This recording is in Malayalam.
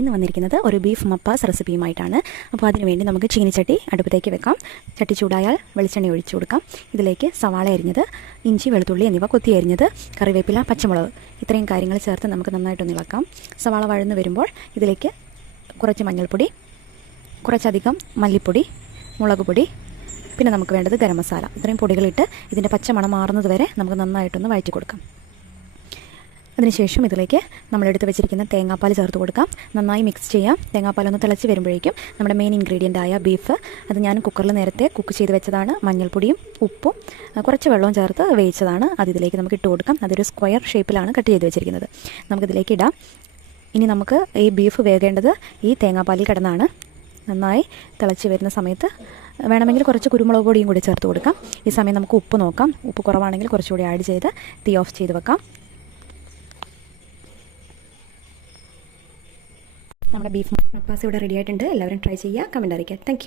ഇന്ന് വന്നിരിക്കുന്നത് ഒരു ബീഫ് മപ്പാസ് റെസിപ്പിയുമായിട്ടാണ്. അപ്പോൾ അതിനുവേണ്ടി നമുക്ക് ചീനിച്ചട്ടി അടുപ്പത്തേക്ക് വെക്കാം. ചട്ടി ചൂടായാൽ വെളിച്ചെണ്ണ ഒഴിച്ചു കൊടുക്കാം. ഇതിലേക്ക് സവാള അരിഞ്ഞത്, ഇഞ്ചി, വെളുത്തുള്ളി എന്നിവ കൊത്തി അരിഞ്ഞത്, കറിവേപ്പില, പച്ചമുളക് ഇത്രയും കാര്യങ്ങൾ ചേർത്ത് നമുക്ക് നന്നായിട്ടൊന്ന് ഇളക്കാം. സവാള വഴന്ന് വരുമ്പോൾ ഇതിലേക്ക് കുറച്ച് മഞ്ഞൾപ്പൊടി, കുറച്ചധികം മല്ലിപ്പൊടി, മുളക് പൊടി, പിന്നെ നമുക്ക് വേണ്ടത് ഗരം മസാല, ഇത്രയും പൊടികളിട്ട് ഇതിൻ്റെ പച്ചമണം മാറുന്നത് വരെ നമുക്ക് നന്നായിട്ടൊന്ന് വഴറ്റി കൊടുക്കാം. അതിനുശേഷം ഇതിലേക്ക് നമ്മളെടുത്ത് വെച്ചിരിക്കുന്ന തേങ്ങാപ്പാൽ ചേർത്ത് കൊടുക്കാം. നന്നായി മിക്സ് ചെയ്യാം. തേങ്ങാപ്പാലൊന്ന് തിളച്ച് വരുമ്പോഴേക്കും നമ്മുടെ മെയിൻ ഇൻഗ്രീഡിയൻ്റ് ആയ ബീഫ്, അത് ഞാൻ കുക്കറിൽ നേരത്തെ കുക്ക് ചെയ്ത് വെച്ചതാണ്. മഞ്ഞൾപ്പൊടിയും ഉപ്പും കുറച്ച് വെള്ളവും ചേർത്ത് വേവിച്ചതാണ്. അത് ഇതിലേക്ക് നമുക്ക് ഇട്ട് കൊടുക്കാം. അതൊരു സ്ക്വയർ ഷേപ്പിലാണ് കട്ട് ചെയ്ത് വെച്ചിരിക്കുന്നത്. നമുക്കിതിലേക്ക് ഇടാം. ഇനി നമുക്ക് ഈ ബീഫ് വേകേണ്ടത് ഈ തേങ്ങാപ്പാലിൽ കിടന്നാണ്. നന്നായി തിളച്ച് വരുന്ന സമയത്ത് വേണമെങ്കിൽ കുറച്ച് കുരുമുളക് പൊടിയും കൂടി ചേർത്ത് കൊടുക്കാം. ഈ സമയം നമുക്ക് ഉപ്പ് നോക്കാം. ഉപ്പ് കുറവാണെങ്കിൽ കുറച്ചുകൂടി ആഡ് ചെയ്ത് തീ ഓഫ് ചെയ്ത് വെക്കാം. നമ്മുടെ ബീഫ് മപ്പാസ് ഇവിടെ റെഡി ആയിട്ടുണ്ട്. എല്ലാവരും ട്രൈ ചെയ്യുക, കമൻറ്റ് അറിയിക്കുക. താങ്ക്